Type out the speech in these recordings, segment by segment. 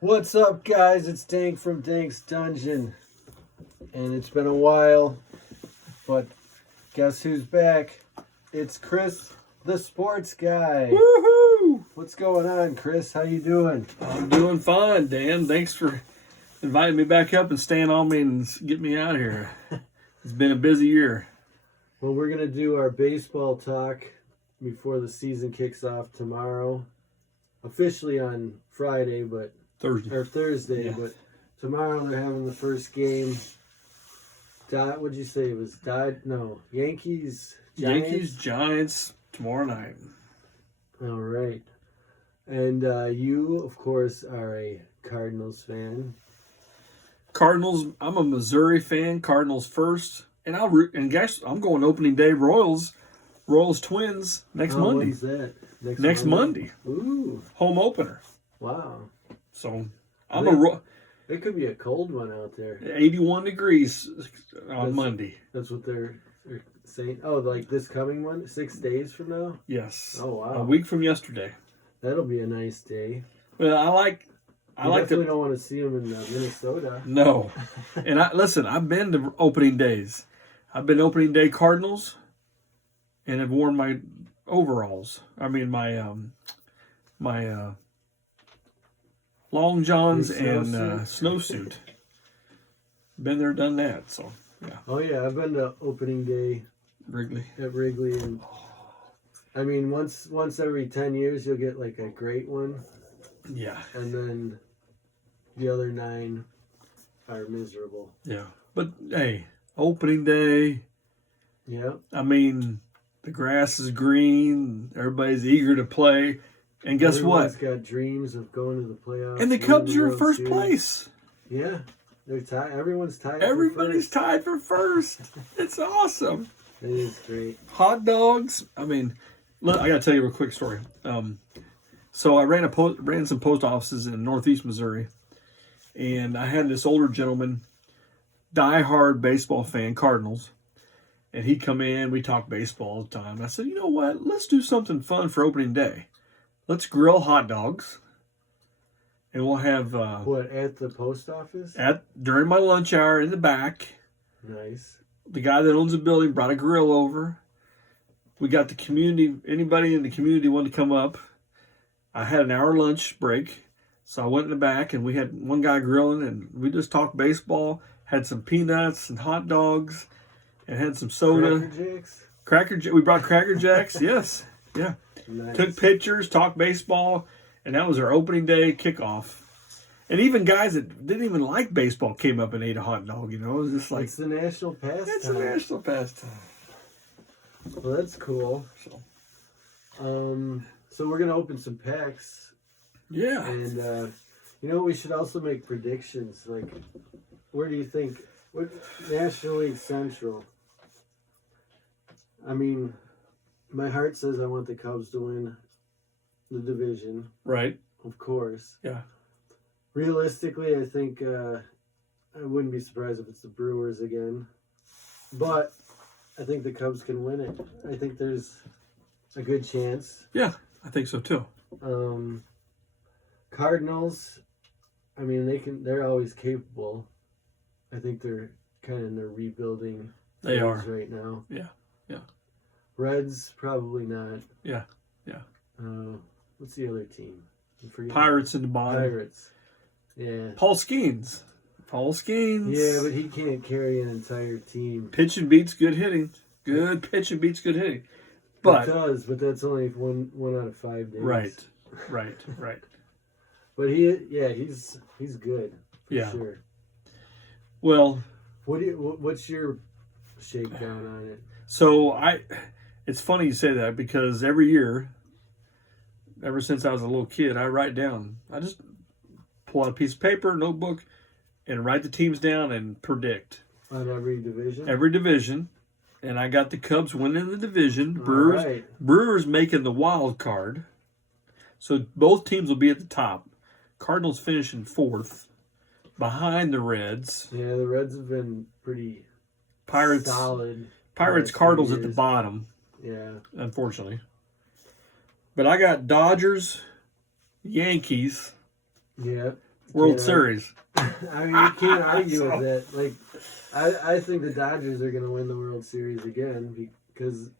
What's up, guys? It's Dank from DanKsDungeon. And it's been a while, but guess who's back? It's Chris, the sports guy. Woohoo! What's going on, Chris? How you doing? I'm doing fine, Dan. Thanks for inviting me back up and staying on me and getting me out of here. It's been a busy year. Well, we're going to do our baseball talk before the season kicks off tomorrow. Officially on Friday, but Thursday, Yeah. but tomorrow they're having the first game. What'd you say it was? Yankees, Giants? Giants tomorrow night. All right. And you, of course, are a Cardinals fan. Cardinals. I'm a Missouri fan. Cardinals first, and guys, I'm going opening day. Royals Twins next Monday. When's that? Next Monday. Ooh, Home opener. wow. So It could be a cold one out there. 81 degrees on Monday. That's what they're saying. Oh, like this coming one, 6 days from now? Yes. Oh, wow. A week from yesterday. That'll be a nice day. Well, I definitely don't want to see them in Minnesota. No. And I've been to opening days. I've been opening day Cardinals, and I've worn my overalls. I mean my long johns and snowsuit. Been there, done that. So yeah. Oh yeah, I've been to opening day Wrigley. at Wrigley, and I mean once every 10 years you'll get like a great one, Yeah. and then the other 9 are miserable. Yeah. But hey, opening day. Yeah. I mean, the grass is green. Everybody's eager to play. And guess Everyone's what? got dreams of going to the playoffs. And the winning Cubs are in World first Series. place. Yeah, they're tied. Everyone's tied. Everybody's for first. tied for first. It's awesome. It is great. Hot dogs. I mean, look, I got to tell you a quick story. So I ran some post offices in Northeast Missouri, and I had this older gentleman, diehard baseball fan, Cardinals, and he'd come in. We talked baseball all the time. I said, you know what? Let's do something fun for opening day. Let's grill hot dogs, and we'll have What, at the post office? during my lunch hour in the back. Nice. The guy that owns the building brought a grill over. We got the community, anybody in the community wanted to come up. I had an hour lunch break, so I went in the back and we had one guy grilling, and we just talked baseball, had some peanuts and hot dogs, and had some soda. Cracker Jacks? We brought Cracker Jacks, yes. Yeah. Nice. Took pictures, talked baseball, and that was our opening day kickoff. And even guys that didn't even like baseball came up and ate a hot dog, It was just like, It's the national pastime. it's a national pastime. Well, that's cool. So we're gonna open some packs, Yeah. and we should also make predictions. Like, where do you think? What National League Central? I mean, my heart says I want the Cubs to win the division, Right. of course. Yeah. Realistically, I think I wouldn't be surprised if it's the Brewers again, but I think the Cubs can win it. I think there's a good chance. Yeah, I think so too. Cardinals, I mean, they're always capable. I think they're kind of in their rebuilding They phase are. right now. Yeah. Reds, probably not. Yeah. What's the other team? I'm forgetting. Pirates in the bottom. Pirates. Yeah. Paul Skeens. Yeah, but he can't carry an entire team. Pitching beats good hitting. Good pitching beats good hitting. But It does, but that's only one out of 5 days. right. But he's good for Yeah. sure. Well, What's your shakedown on it? so it's funny you say that because every year, ever since I was a little kid, I write down. I just pull out a piece of paper, notebook, and write the teams down and predict. On every division? Every division. And I got the Cubs winning the division. All Brewers right. Brewers making the wild card. So both teams will be at the top. Cardinals finishing 4th. Behind the Reds. Yeah, the Reds have been pretty Pirates solid. Pirates, last few Cardinals at the years. bottom, Yeah. unfortunately. But I got Dodgers, Yankees, Yeah. World Series. I mean, you can't argue with that. Like, I think the Dodgers are going to win the World Series again because.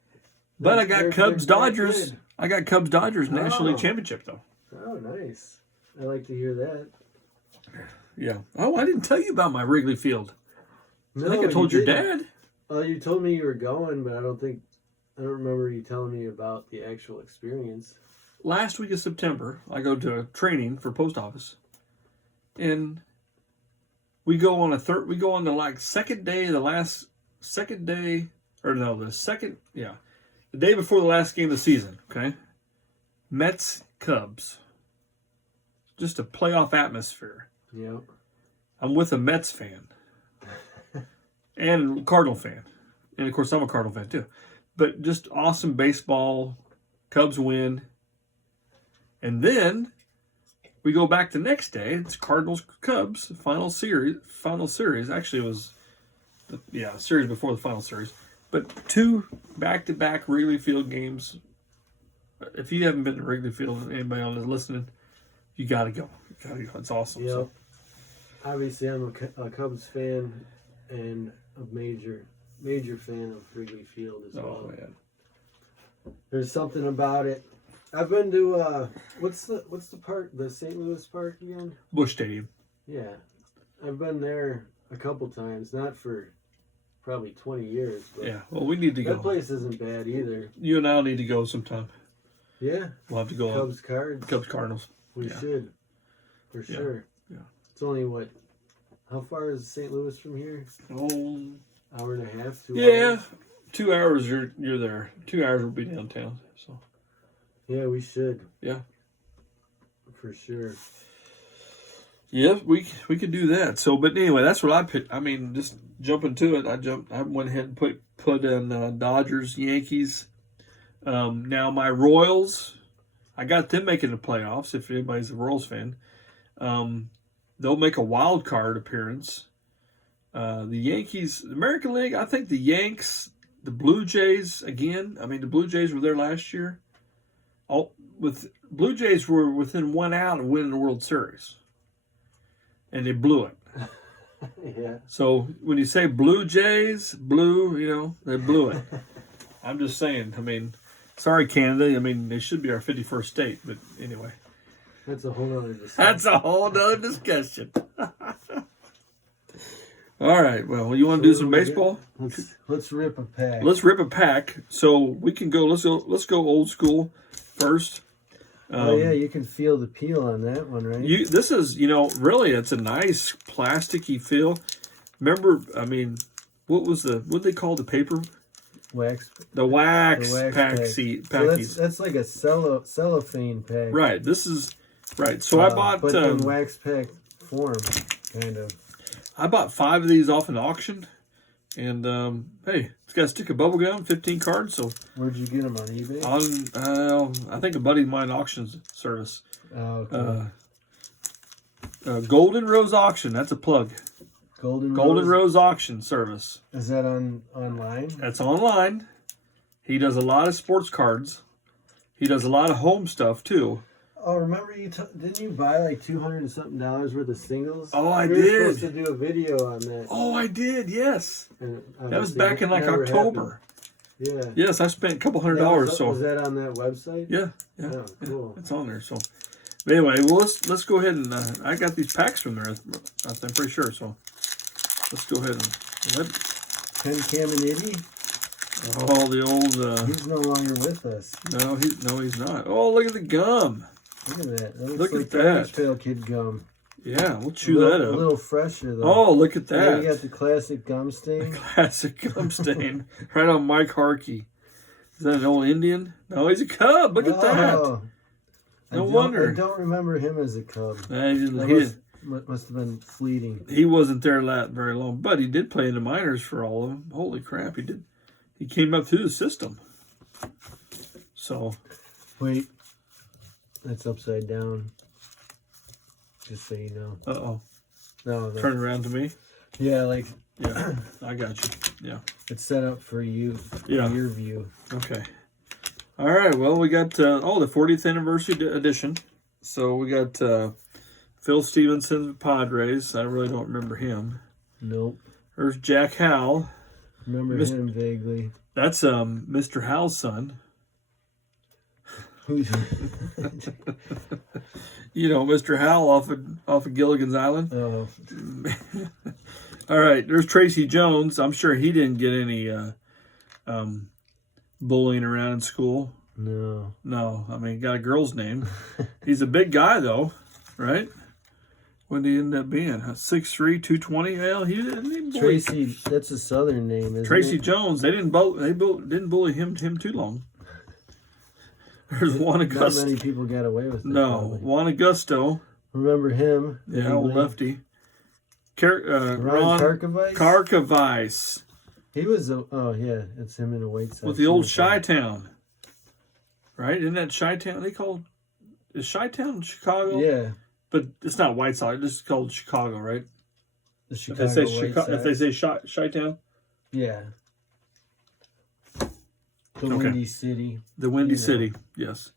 But I got Cubs Dodgers. I got Cubs Dodgers National League Oh. Championship though. Oh, nice. I like to hear that. Yeah. Oh, I didn't tell you about my Wrigley Field. No, I think I told your didn't. dad. Well, you told me you were going, but I don't remember you telling me about the actual experience. Last week of September, I go to a training for post office, and we go on the like second day, the day before the last game of the season. Okay, Mets Cubs, just a playoff atmosphere. Yep. I'm with a Mets fan and Cardinal fan, and of course I'm a Cardinal fan too. But just awesome baseball. Cubs win. And then we go back the next day. It's Cardinals Cubs final series. Actually, it was series before the final series. But 2 back-to-back Wrigley Field games. If you haven't been to Wrigley Field, anybody on this listening, you got to go. It's awesome. Yep. So. Obviously, I'm a Cubs fan and a major fan of Wrigley Field as well. Oh man, there's something about it. I've been to what's the park? The St. Louis Park again? Busch Stadium. Yeah, I've been there a couple times. Not for probably 20 years. But yeah, well, we need to go. That place isn't bad either. You and I'll need to go sometime. Yeah, we'll have to go. Cubs Cards. Cubs Cardinals. We should, for sure. Yeah. It's only what? How far is St. Louis from here? Oh, hour and a half. 2 hours. hours? 2 hours. You're there. 2 hours will be downtown. So. Yeah, we should. Yeah. For sure. Yeah, we could do that. So, but anyway, that's what I picked. I mean, just jumping to it, I went ahead and put in Dodgers, Yankees. Now my Royals, I got them making the playoffs. If anybody's a Royals fan, they'll make a wild card appearance. The Yankees, American League, I think the Yanks, the Blue Jays again. I mean, the Blue Jays were there last year. Blue Jays were within 1 out of winning the World Series, and they blew it. Yeah. So when you say Blue Jays, they blew it. I'm just saying. I mean, sorry, Canada. I mean, they should be our 51st state, but anyway. That's a whole other discussion. All right. Well, you want to do some baseball? Let's rip a pack. Let's rip a pack. So we can go. Let's go old school first. You can feel the peel on that one, right? This is, really, it's a nice plasticky feel. Remember, I mean, what they call the paper? Wax. The wax pack. So that's like a cellophane pack. Right. This is right. So I bought, but in wax pack form, kind of. I bought 5 of these off an auction, and hey, it's got a stick of bubble gum, 15 cards. So where'd you get them, on eBay? I think a buddy of mine auctions service. Oh, okay. Golden Rose Auction. That's a plug. Golden Rose Auction Service. Is that online? That's online. He does a lot of sports cards. He does a lot of home stuff too. Oh, remember didn't you buy like $200 and something worth of singles? Oh, I did. did. You were supposed to do a video on that. Oh, I did. Yes. That was back in like Happened. October. Yeah. Yes, I spent a couple $100. Was that on that website? Yeah. Oh, cool. It's on there. So, but anyway, well, let's go ahead and I got these packs from there. I'm pretty sure. So, let's go ahead and Ken Caminiti. Oh, the old. He's no longer with us. No, he's not. Oh, look at the gum. Look at that. That looks Look like at that. Trail Kid gum. Yeah, we'll chew that up. A little fresher though. Oh, look at that. Yeah, you got the classic gum stain. The classic gum stain. Right on Mike Harkey. Is that an old Indian? No, he's a Cub. Look at that. No wonder. I don't remember him as a Cub. Must have been fleeting. He wasn't there very long, but he did play in the minors for all of them. Holy crap, he did. He came up through the system. So. Wait. That's upside down. Just so you know. Uh-oh. No. Turn it around to me. Yeah, like. Yeah, I got you. Yeah. It's set up for you. Yeah. For your view. Okay. All right. Well, we got the 40th anniversary edition. So we got the Phil Stevenson, the Padres. I really don't remember him. Nope. There's Jack Howell. Remember him vaguely. That's Mr. Howell's son. You know, Mr. Howell off of Gilligan's Island. Oh. All right, there's Tracy Jones. I'm sure he didn't get any bullying around in school. No. No, I mean, he got a girl's name. He's a big guy, though, right? What did he end up being? 6'3", 220? Well, he didn't bully. Tracy, that's a Southern name, isn't Tracy it? Jones. They didn't bully him too long. There's Juan Augusto. Not many people got away with it. No, probably. Juan Augusto. Remember him? Yeah, old lefty. Ron Karkovice? Karkovice. He was oh yeah, it's him in a White Sox. With the old Chi-Town. Right? Isn't that Chi-Town? Is Chi-Town Chicago? Yeah. But it's not White Sox. It's called Chicago, right? The Chicago If they say Chi-Town? Yeah. The Windy City. The Windy City, yes.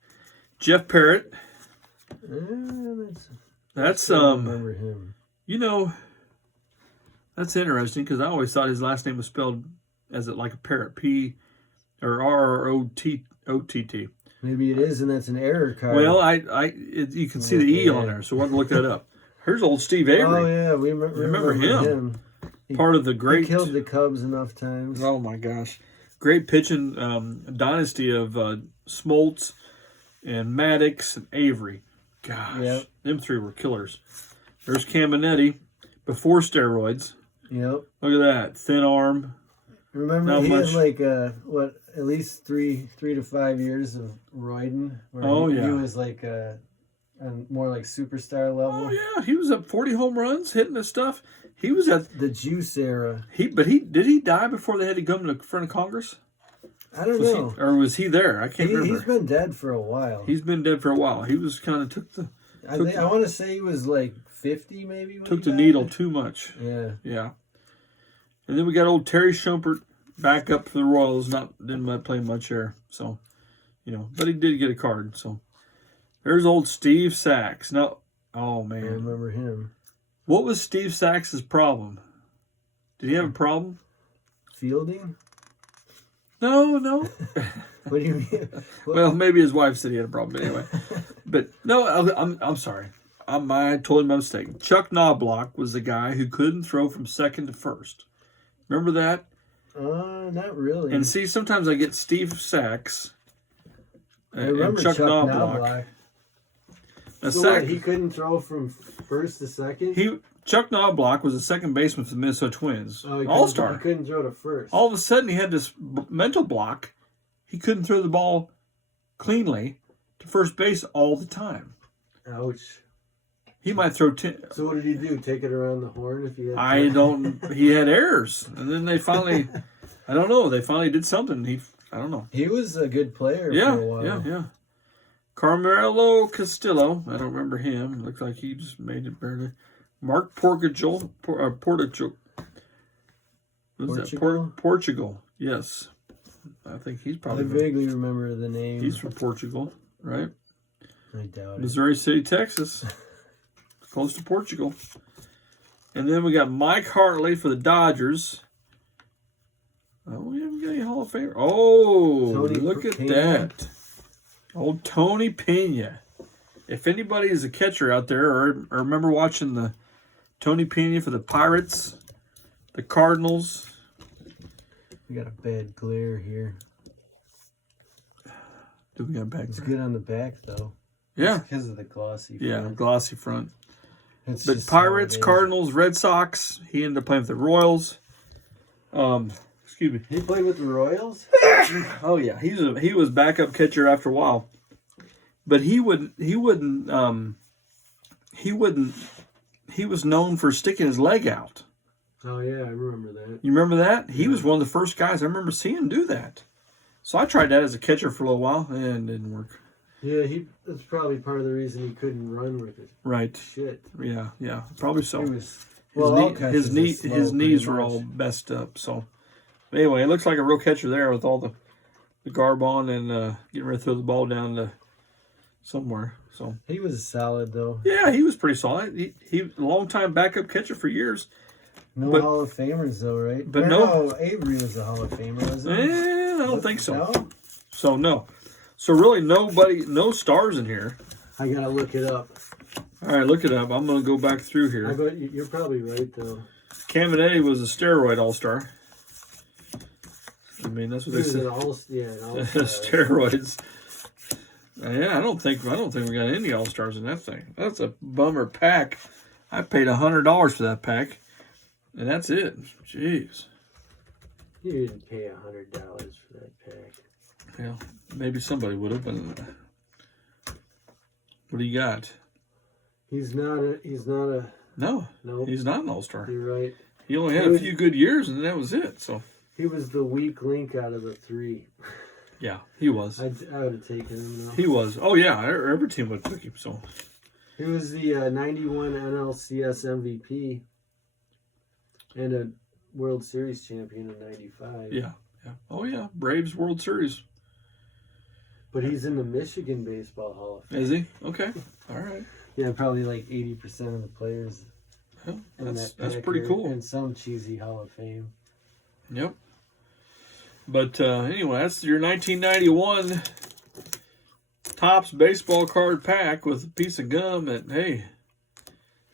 Jeff Parrott. That's I remember him. You know, that's interesting because I always thought his last name was spelled as it like a parrot, P or R-O-T-T. Maybe it is, and that's an error card. Well, you can see the E on there, so we'll have to look that up. Here's old Steve Avery. Oh yeah, we remember him. Part of the great. He killed the Cubs enough times. Oh my gosh, great pitching dynasty of Smoltz and Maddox and Avery. Gosh, yep. Them three were killers. There's Caminetti before steroids. Yep. Look at that thin arm. Remember, he had like at least 3 to 5 years of roiding. Where he was like on more like superstar level. Oh yeah, he was at 40 home runs, hitting the stuff. He was at the juice era. Did he die before they had to come to the front of Congress? I don't know. Or was he there? I can't remember. He's been dead for a while. He's been dead for a while. He was kind of I want to say he was like 50 maybe. When took the needle too much. Yeah. Yeah. And then we got old Terry Shumpert back up for the Royals. Didn't play much there. So, but he did get a card. So there's old Steve Sachs. Now, oh man. I remember him. What was Steve Sachs' problem? Did he have a problem? Fielding? No. What do you mean? Well, maybe his wife said he had a problem anyway. But no, I'm sorry. I told him my mistake. Chuck Knobloch was the guy who couldn't throw from second to first. Remember that? Not really. And see, sometimes I get Steve Sachs and Chuck Knobloch. He couldn't throw from first to second? Chuck Knobloch was a second baseman for the Minnesota Twins. All-star. He couldn't throw to first. All of a sudden, he had this mental block. He couldn't throw the ball cleanly to first base all the time. Ouch. He might throw 10. So what did he do? Take it around the horn if he had... He had errors. And then they finally, I don't know, they finally did something. I don't know. He was a good player for a while. Yeah. Carmelo Castillo, I don't remember him. Looks like he just made it barely. Mark Portugal. Portugal. Portugal. Yes. I think he's probably... I vaguely remember the name. He's from Portugal, right? I doubt it. Missouri City, Texas. Close to Portugal. And then we got Mike Hartley for the Dodgers. Oh, we haven't got any Hall of Famer. Oh, look at that. Old Tony Pena. If anybody is a catcher out there or remember watching the Tony Pena for the Pirates, the Cardinals. We got a bad glare here. Do we got a bad glare? It's good on the back, though. Yeah. It's because of the glossy front. Yeah, glossy front. It's but Pirates, Cardinals, Red Sox. He ended up playing with the Royals. Excuse me. He played with the Royals? Oh yeah, he was backup catcher after a while. But he was known for sticking his leg out. Oh yeah, I remember that. You remember that? He was one of the first guys I remember seeing him do that. So I tried that as a catcher for a little while and it didn't work. Yeah, that's probably part of the reason he couldn't run with it. Right. Shit. Yeah, probably so. His knees were all messed up. So anyway, it looks like a real catcher there with all the garb on and getting ready to throw the ball down to somewhere. So He was solid though. yeah, he was pretty solid. He a long time backup catcher for years. No But- Hall of Famers though, right? but Or no- Avery was a Hall of Famer, wasn't he? I don't think so. No? So no. So really no stars in here. I gotta look it up. All right, look it up. I'm gonna go back through I here. bet you're probably right though. Caminiti was a steroid all-star. I mean, that's what He they was said. an all-star. Steroids. Yeah, I don't think we got any all-stars in that thing. That's a bummer pack. I paid $100 for that pack, and that's it. Jeez. You didn't pay $100 for that pack. Yeah, maybe somebody would have, but what do you got? He's not a. No, Nope. he's not an all-star. You're right. He only had a few good years, and that was it. So He was the weak link out of the three. yeah, he was. I would have taken him. Though. He was. Oh yeah, every team would pick him. So He was the 91 NLCS MVP and a World Series champion in 95. yeah. Oh yeah, Braves World Series. But he's in the Michigan Baseball Hall of Fame. Is he? Okay. All right. Yeah, probably like 80% of the players Yeah, in that's that pretty pack are cool. in some cheesy Hall of Fame. Yep. But anyway, that's your 1991 Topps baseball card pack with a piece of gum. And hey,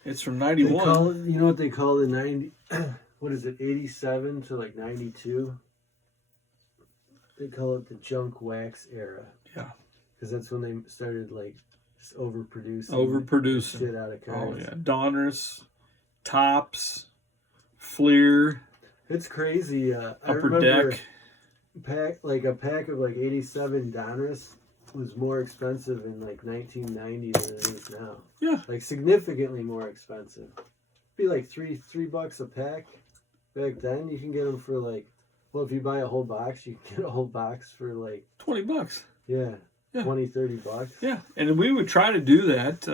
it's from They 91. call it, you know what they call the 90? What is it? 87 to like 92. They call it the junk wax era. Yeah. Because that's when they started like just overproducing Overproducing. shit out of Oh cards. yeah, Donruss, Topps, Fleer, It's crazy. I Upper remember Deck. a pack of like 87 Donruss was more expensive in like 1990 than it is now. Yeah. Like significantly more expensive. Be like $3 a pack. Back then you can get them for like, well, if you buy a whole box, you can get a whole box for like $20. yeah. Yeah. 20-30 bucks. Yeah, and we would try to do that.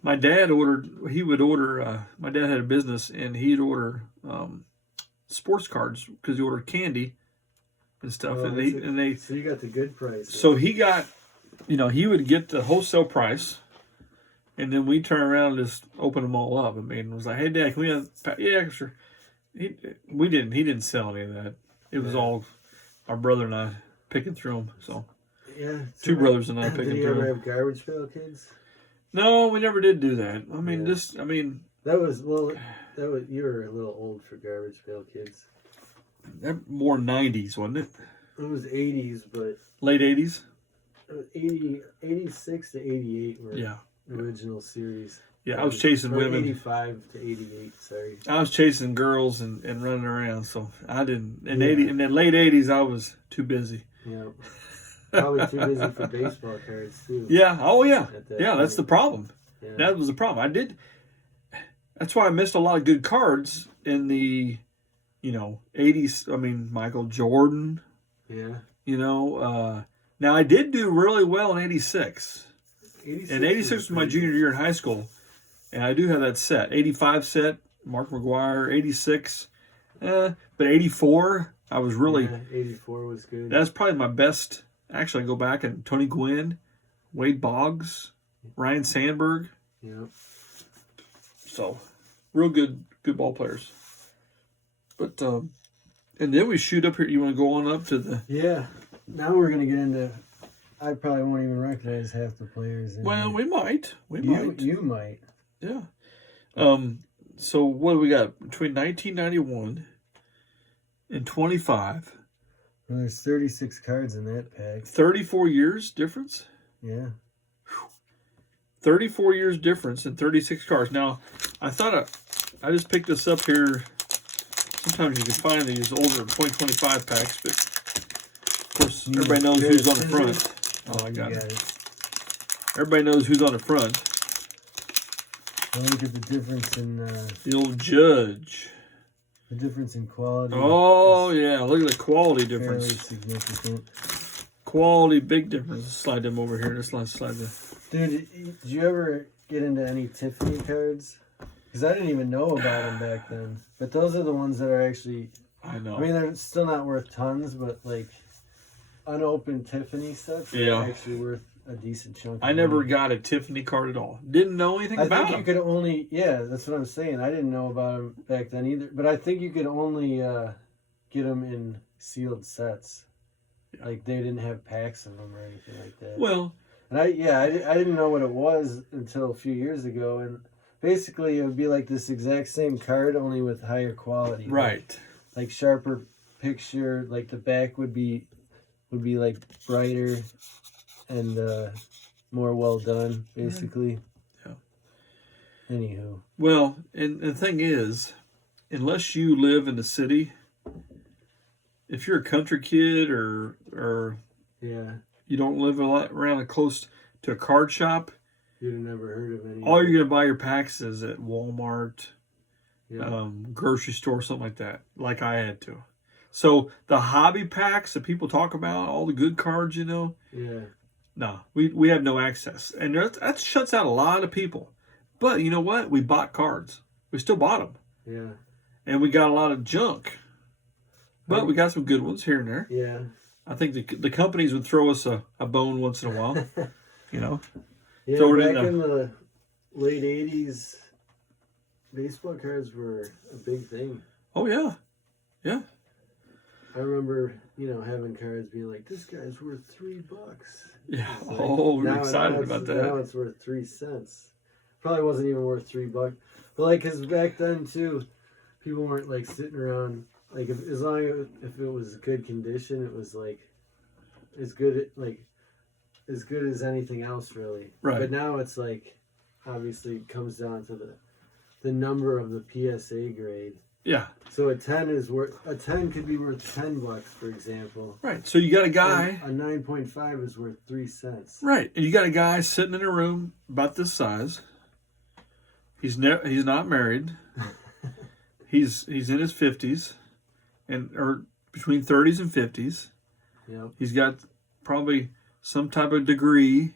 My dad my dad had a business, and he'd order sports cards because he ordered candy and stuff, Oh, and they. So you got the good price. So he got, he would get the wholesale price, and then we turn around and just open them all up. I mean, it was like, hey, Dad, can we have? Yeah, sure. He didn't sell any of that. It was all our brother and I picking through them. So. yeah. Two brothers and I Did picking you through ever them. have garbage pail kids? No, we never did do that. I mean, Yeah. That was you were a little old for garbage pail kids. that more 90s, wasn't it? It was 80s, but Late 80s? 86 to 88 were Yeah. original series. Yeah, I was chasing Or women. 85 to 88, sorry. I was chasing girls and running around, so I didn't. In Yeah. in the late 80s, I was too busy. Yeah. Probably too busy for baseball cards, too. Yeah. Oh, yeah. At that Yeah, that's point. the problem. Yeah. That was the problem. That's why I missed a lot of good cards in the, 80s. I mean, Michael Jordan, Yeah. Now I did do really well in 86. 86 And 86 was my pretty junior year in high school. And I do have that set. 85 set, Mark McGuire, 86. But 84, I was really, Yeah, 84 was good. that's probably my best. Actually, I go back and Tony Gwynn, Wade Boggs, Ryan Sandberg. Yeah. So, real good ball players. But, and then we shoot up here. You want to go on up to the, Yeah. Now we're going to get into, I probably won't even recognize half the players. well, we might. You might. Yeah. So what do we got between 1991 and 25? Well, there's 36 cards in that pack. 34 years difference. Yeah. 34 years difference in 36 cards. Now, I thought I just picked this up here. Sometimes you can find these older 2025 packs, but of course everybody knows who's on the front. Oh, I got it. Everybody knows who's on the front. Well, look at the difference in The old Judge. the difference in quality. Oh yeah, look at the quality Fairly difference. significant. Quality, big difference. Slide them over here. Let's slide them. Dude, did you ever get into any Tiffany cards? Because I didn't even know about them back then. But those are the ones that are actually, I know. I mean, they're still not worth tons, but like unopened Tiffany sets Yeah. are actually worth a decent chunk. I never got a Tiffany card at all. Didn't know anything about think them. you could only, that's what I'm saying. I didn't know about them back then either. But I think you could only get them in sealed sets. Yeah. Like they didn't have packs of them or anything like that. Well, and I didn't know what it was until a few years ago, and basically it would be like this exact same card only with higher quality. Right. Like sharper picture. Like the back would be like brighter and more well done, basically. Yeah. Anywho. Well, and the thing is, unless you live in the city, if you're a country kid or you don't live a lot around close to a card shop, you'd have never heard of any. All you're gonna buy your packs is at Walmart, grocery store, something like that. Like I had to. So the hobby packs that people talk about, all the good cards, no, we have no access, and that shuts out a lot of people. But you know what? We bought cards. We still bought them. Yeah. And we got a lot of junk, but we got some good ones here and there. Yeah. I think the companies would throw us a bone once in a while. Yeah, throw back in the late '80s, baseball cards were a big thing. Oh yeah, yeah. I remember, having cards being like, "This guy's worth $3." Yeah. Like, we're excited about that. Now it's worth 3 cents. Probably wasn't even worth $3. But like, cause back then too, people weren't like sitting around. Like if it was good condition, it was like as good as anything else, really. Right. But now it's like, obviously, it comes down to the number of the PSA grade. Yeah. So a 10 could be worth $10, for example. Right. So you got a guy. A 9.5 is worth 3 cents. Right. And you got a guy sitting in a room about this size. He's not married. he's in his 50s, or between 30s and 50s. Yep. He's got probably some type of degree,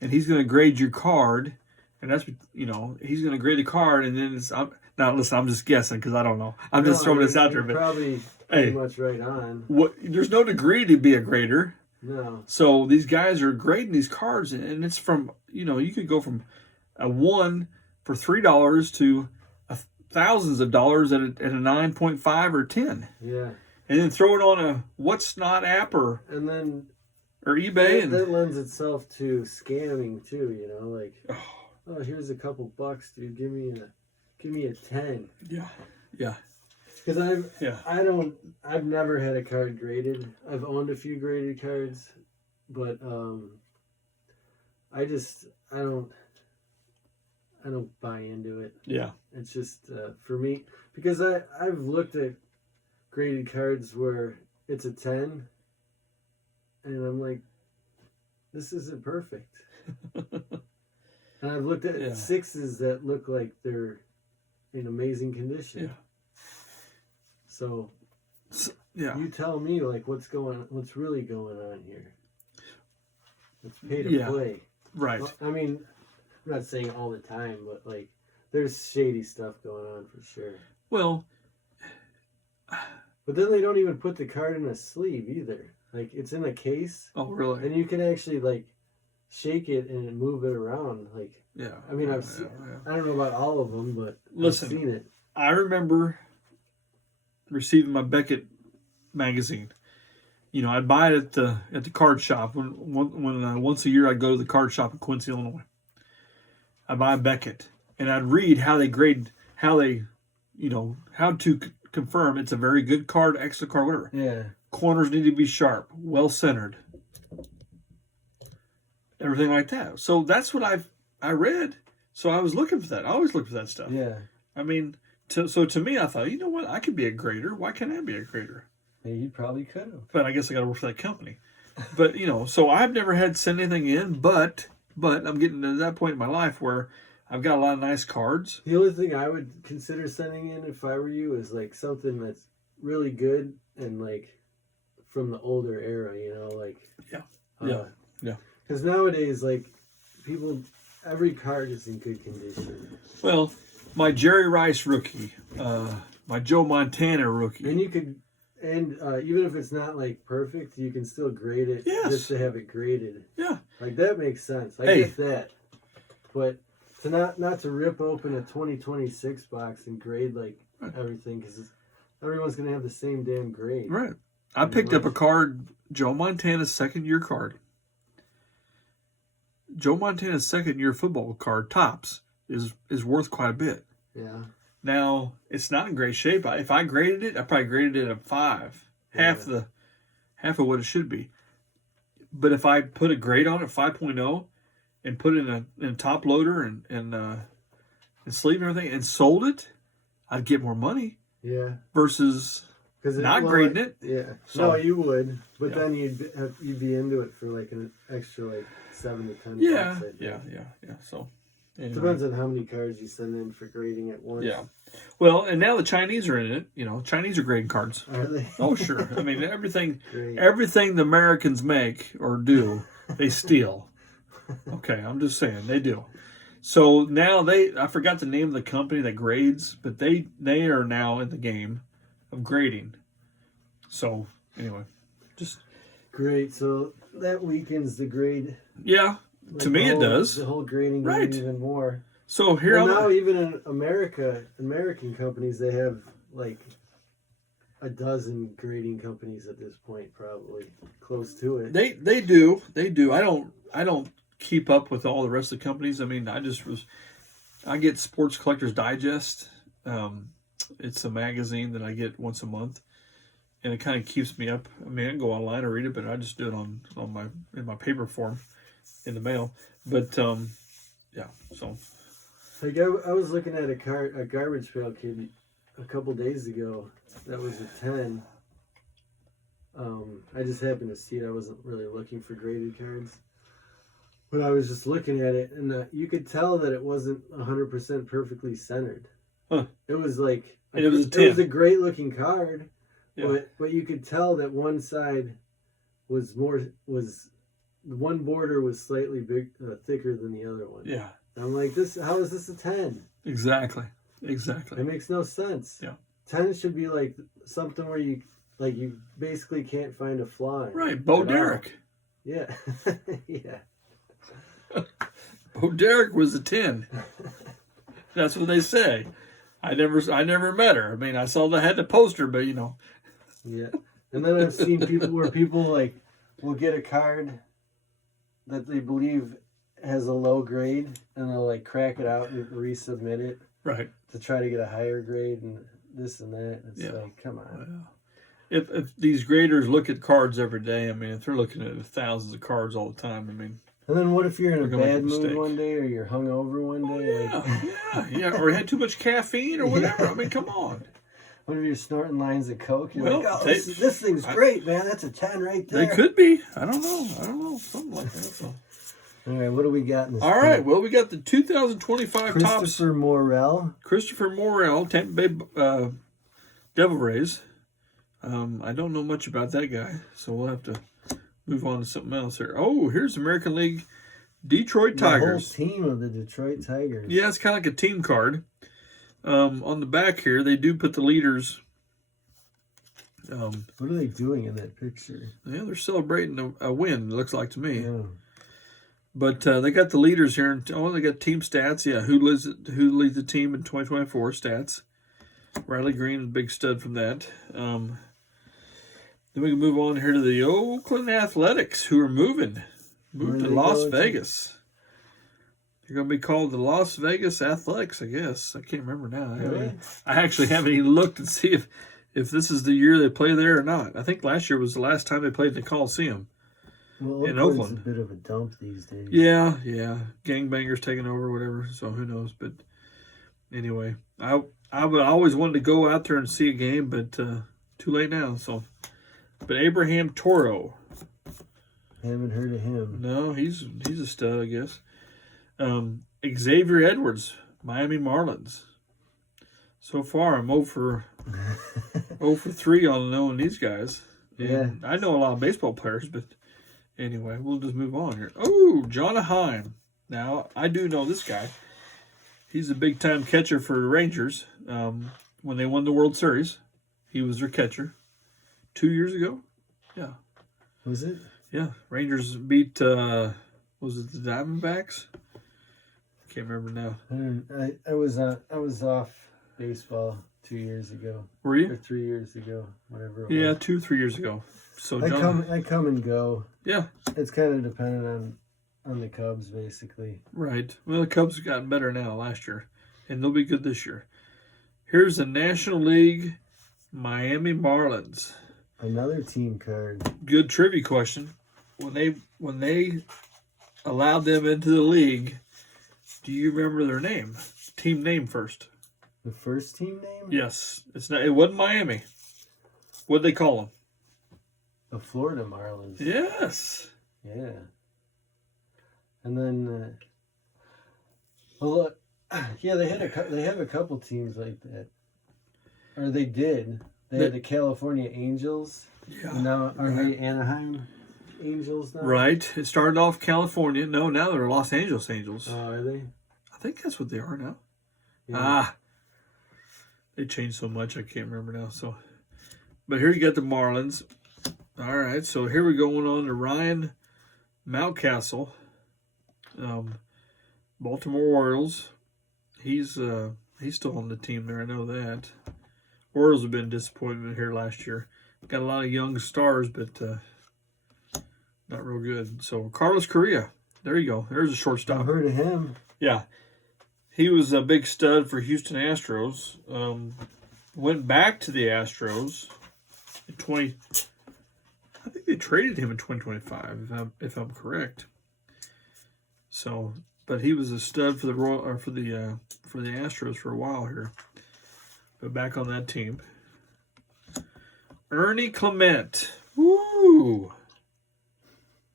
and he's going to grade your card, and that's he's going to grade the card, and then now listen, I'm just guessing because I don't know. I'm just throwing this out there, but probably pretty much right on. There's no degree to be a grader. No. So these guys are grading these cards, and it's from you could go from a 1 for $3 to thousands of dollars at a 9.5 or 10. Yeah. And then throw it on a What's Not app or eBay. That lends itself to scamming too, like, oh, here's a couple bucks, dude. Give me a 10. Yeah. Yeah. Because I've never had a card graded. I've owned a few graded cards, but I don't buy into it. Yeah. It's just for me, because I've looked at graded cards where it's a 10 and I'm like, this isn't perfect. And I've looked at 6s that look like they're in amazing condition. Yeah. So yeah, you tell me, like, what's really going on here. It's pay to play. Right. Well, I mean, I'm not saying all the time, but like, there's shady stuff going on for sure. Well, but then they don't even put the card in a sleeve either. Like, it's in a case. Oh, really? And you can actually like shake it and move it around. Like, yeah. I mean, I don't know about all of them, but listen, I've seen it. I remember receiving my Beckett magazine. I'd buy it at the card shop when once a year I'd go to the card shop in Quincy, Illinois. I'd buy a Beckett, and I'd read how they grade, how to confirm it's a very good card, excellent card, whatever. Yeah. Corners need to be sharp, well centered, everything like that. So that's what I read. So I was looking for that. I always look for that stuff. Yeah. I mean, so to me, I thought, you know what? I could be a grader. Why can't I be a grader? Yeah, you probably could have. But I guess I got to work for that company. But so I've never had to send anything in. But I'm getting to that point in my life where I've got a lot of nice cards. The only thing I would consider sending in if I were you is like something that's really good and like from the older era, like yeah. Because nowadays, like, every card is in good condition. Well, my Jerry Rice rookie, my Joe Montana rookie, and you could, even if it's not like perfect, you can still grade it just to have it graded. Yeah, Like, that makes sense. I get that. But to not to rip open a 2026 box and grade, like, everything, because everyone's going to have the same damn grade. Right. I picked up a card, Joe Montana's second-year card. Joe Montana's second-year football card, tops, is worth quite a bit. Yeah. Now, it's not in great shape. If I graded it, I probably graded it a 5. Half of what it should be. But if I put a grade on it, 5.0, and put it in a top loader and sleeve and everything, and sold it, I'd get more money. Yeah. Versus not grading it. Yeah. So, no, you would, but then you'd be into it for like an extra like 7 to 10 bucks. Yeah. So anyway. Depends on how many cards you send in for grading at once. Yeah. Well, and now the Chinese are in it. You know, Chinese are grading cards. Are they? Oh, sure. I mean, everything the Americans make or do, they steal. Okay, I'm just saying, they do. So now I forgot the name of the company that grades, but they are now in the game of grading. So, anyway, just... Great. So that weakens the grade. Yeah, like to me it does. The whole grading game even more. So here now, even in American companies, they have like a dozen grading companies at this point, probably close to it. They do. I don't keep up with all the rest of the companies. I mean, I get Sports Collectors Digest. It's a magazine that I get once a month, and it kind of keeps me up. I mean, I can go online or read it, but I just do it in my paper form in the mail. But yeah, so. Like I was looking at a garbage pail kid a couple days ago that was a 10. I just happened to see it. I wasn't really looking for graded cards, but I was just looking at it, and you could tell that it wasn't 100% perfectly centered. Huh. It was like it was a 10. It was a great looking card, yeah. but you could tell that one side was one border was slightly thicker than the other one. Yeah. I'm like, how is this a 10? Exactly. It makes no sense. Yeah. 10 should be like something where you basically can't find a flaw in. Right, Bo Derek. Yeah. Yeah. Bo Derek was a 10. That's what they say. I never met her. I mean, I had the poster, but you know. Yeah. And then I've seen people like will get a card that they believe has a low grade, and they'll like crack it out and resubmit it, right, to try to get a higher grade and this and that. It's like, come on. Well, if these graders look at cards every day, I mean, if they're looking at thousands of cards all the time, I mean. And then what if you're in a bad mood one day, or you're hungover one day? Or had too much caffeine or whatever. I mean, come on. What if you're snorting lines of coke? You're well, like, oh, this thing's great, man. That's a 10 right there. They could be. I don't know. Something like that. So. All right, what do we got in this? All right, well, we got the 2025 Christopher Morel, Tampa Bay Devil Rays. I don't know much about that guy, so we'll have to move on to something else here. Oh, here's American League Detroit Tigers. The whole team of the Detroit Tigers. Yeah, it's kind of like a team card. On the back here, they do put the leaders. What are they doing in that picture? Yeah, they're celebrating a win, it looks like to me. Yeah. But they got the leaders here. They got team stats. Yeah, who leads the team in 2024 stats. Riley Green is a big stud from that. Then we can move on here to the Oakland Athletics, who are moving to Las Vegas. They're going to be called the Las Vegas Athletics, I guess. I can't remember now. I actually haven't even looked to see if this is the year they play there or not. I think last year was the last time they played in the Coliseum. Well, in Oakland. It's a bit of a dump these days. Yeah. Gangbangers taking over, whatever. So who knows? But anyway, I always wanted to go out there and see a game, but too late now. So, but Abraham Toro. Haven't heard of him. No, he's a stud, I guess. Xavier Edwards, Miami Marlins. So far, I'm 0 for 3 on knowing these guys. And yeah, I know a lot of baseball players, but. Anyway, we'll just move on here. Oh, John Heim. Now, I do know this guy. He's a big-time catcher for the Rangers. When they won the World Series, he was their catcher 2 years ago. Yeah. Was it? Yeah. Rangers beat Was it the Diamondbacks? Can't remember now. I was off baseball 2 years ago. Were Or you? 3 years ago, whatever it Yeah, was. 2 or 3 years ago. So I John, come and go. yeah, It's kind of dependent on the Cubs, basically. right. Well, the Cubs have gotten better now last year, and they'll be good this year. Here's the National League Miami Marlins. Another team card. Good trivia question. When they allowed them into the league, do you remember their name? Team name first. The first team name? Yes, it's not. It wasn't Miami. What'd they call them? The Florida Marlins. Yes. Yeah. And then, well, yeah, they have a couple teams like that, or they did. They had the California Angels. Yeah. And now are they Anaheim Angels now? Right. It started off California. No, now they're Los Angeles Angels. Oh, are they? I think that's what they are now. Yeah. They changed so much I can't remember now. So, but here you got the Marlins. All right, so here we're going on to Ryan Mountcastle, Baltimore Orioles. He's still on the team there. I know that. Orioles have been disappointment here last year. Got a lot of young stars, but not real good. So Carlos Correa. There you go. There's a shortstop. I've heard of him. Yeah. He was a big stud for Houston Astros. Went back to the Astros in I think they traded him in 2025, if I'm correct. So, but he was a stud for the Astros for a while here. But back on that team. Ernie Clement. Woo!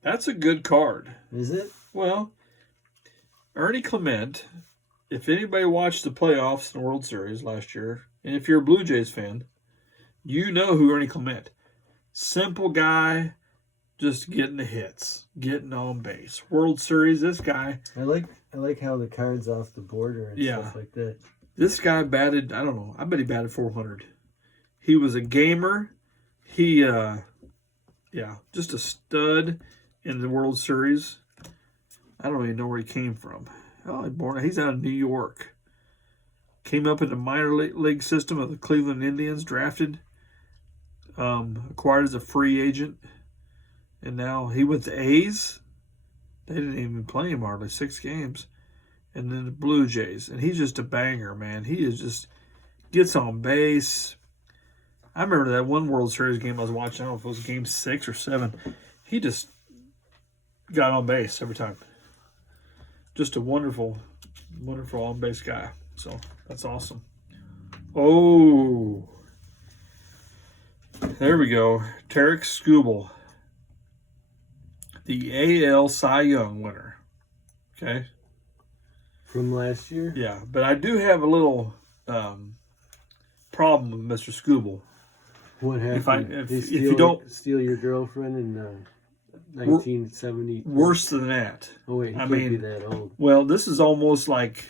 That's a good card. Is it? Well, Ernie Clement, if anybody watched the playoffs and World Series last year, and if you're a Blue Jays fan, you know who Ernie Clement. Simple guy, just getting the hits, getting on base. World Series, this guy. I like how the card's off the border and stuff like that. This guy batted, I don't know, I bet he batted 400. He was a gamer. He, just a stud in the World Series. I don't even know where he came from. Oh, he's out of New York. Came up in the minor league system of the Cleveland Indians, drafted, acquired as a free agent, and now he went to A's. They didn't even play him hardly, 6 games. And then the Blue Jays. And he's just a banger, man. He is just gets on base. I remember that one World Series game I was watching. I don't know if it was game 6 or 7. He just got on base every time. Just a wonderful, wonderful on-base guy. So that's awesome. Oh, there we go. Tarek Skubal, the AL Cy Young winner. Okay. From last year? Yeah, but I do have a little problem with Mr. Skubal. What happened? If you don't steal your girlfriend in 1970. Worse than that. Oh wait, he can't be that old. Well, this is almost like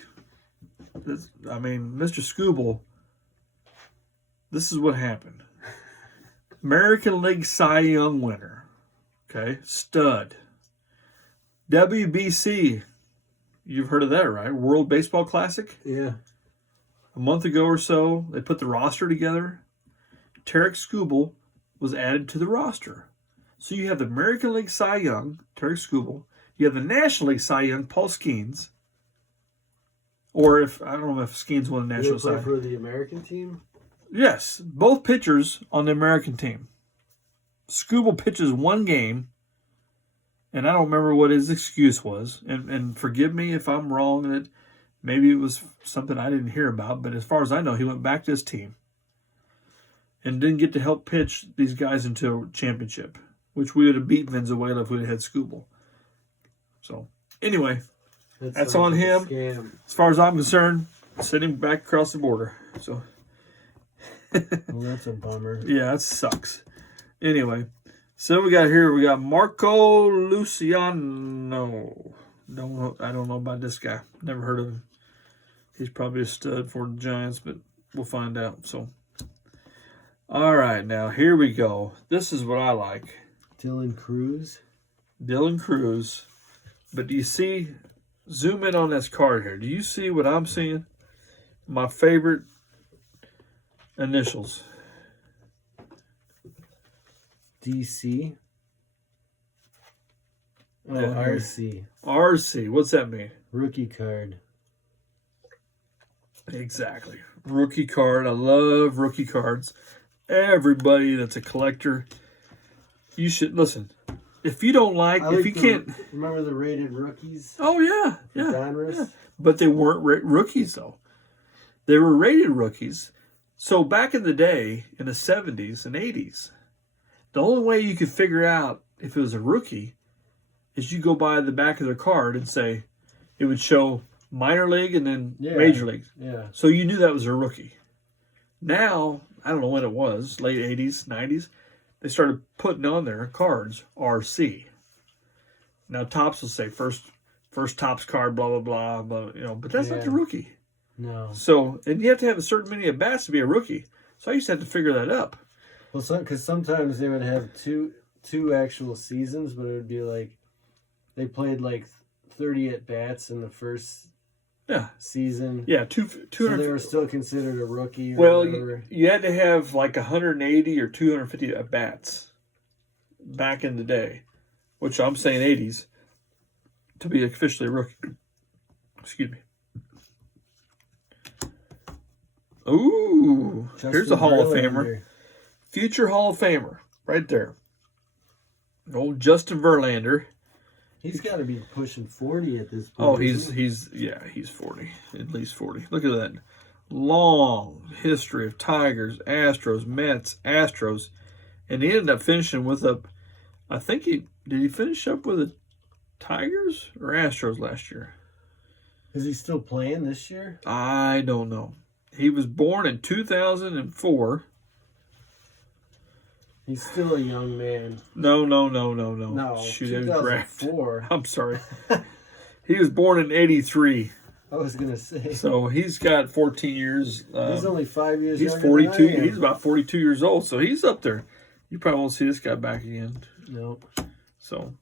this. I mean, Mr. Skubal. This is what happened. American League Cy Young winner. Okay, stud. WBC. You've heard of that, right? World Baseball Classic? Yeah. A month ago or so, they put the roster together. Tarek Skubal was added to the roster. So you have the American League Cy Young, Tarek Skubal. You have the National League Cy Young, Paul Skeens. Or I don't know if Skeens won the National Cy Young. For the American team? Yes, both pitchers on the American team. Skubal pitches 1 game. And I don't remember what his excuse was. And forgive me if I'm wrong, that maybe it was something I didn't hear about. But as far as I know, he went back to his team and didn't get to help pitch these guys into a championship, which we would have beat Venezuela if we had had Skubal. So, anyway, that's on him. Scam. As far as I'm concerned, send him back across the border. So, well, that's a bummer. Yeah, that sucks. Anyway. So we got Marco Luciano. I don't know about this guy. Never heard of him. He's probably a stud for the Giants, but we'll find out. So, all right, now here we go. This is what I like. Dylan Cruz. But do you see, zoom in on this card here. Do you see what I'm seeing? My favorite initials. DC. Oh, Yeah, here. RC. RC. What's that mean? Rookie card. Exactly. Rookie card. I love rookie cards. Everybody that's a collector, you should listen. If you don't like, if you can't. Remember the rated rookies? Oh, yeah. Yeah. Donruss? Yeah. But they weren't rookies, though. They were rated rookies. So back in the day, in the 70s and 80s, the only way you could figure out if it was a rookie is you go by the back of their card and say, it would show minor league and then major league. Yeah. So you knew that was a rookie. Now, I don't know when it was, late 80s, 90s, they started putting on their cards RC. Now Topps will say first Topps card, blah, blah, blah, but that's not the rookie. No. So, and you have to have a certain many at bats to be a rookie. So I used to have to figure that up. Well, because sometimes they would have two actual seasons, but it would be like they played like 30 at bats in the first season. Yeah, 200. So they were still considered a rookie. Well, you had to have like 180 or 250 at bats back in the day, which I'm saying 80s, to be officially a rookie. Excuse me. Ooh, here's a Hall of Famer. Future Hall of Famer, right there. Old Justin Verlander. He's got to be pushing 40 at this point. Oh, he's 40, at least 40. Look at that long history of Tigers, Astros, Mets, Astros, and he ended up finishing with I think did he finish up with the Tigers or Astros last year? Is he still playing this year? I don't know. He was born in 2004. He's still a young man. No. No, Shoot, 2004. I'm sorry. He was born in 83. I was going to say. So he's got 14 years. He's only 5 years He's younger 42. than I am. He's about 42 years old. So he's up there. You probably won't see this guy back again. Nope. So,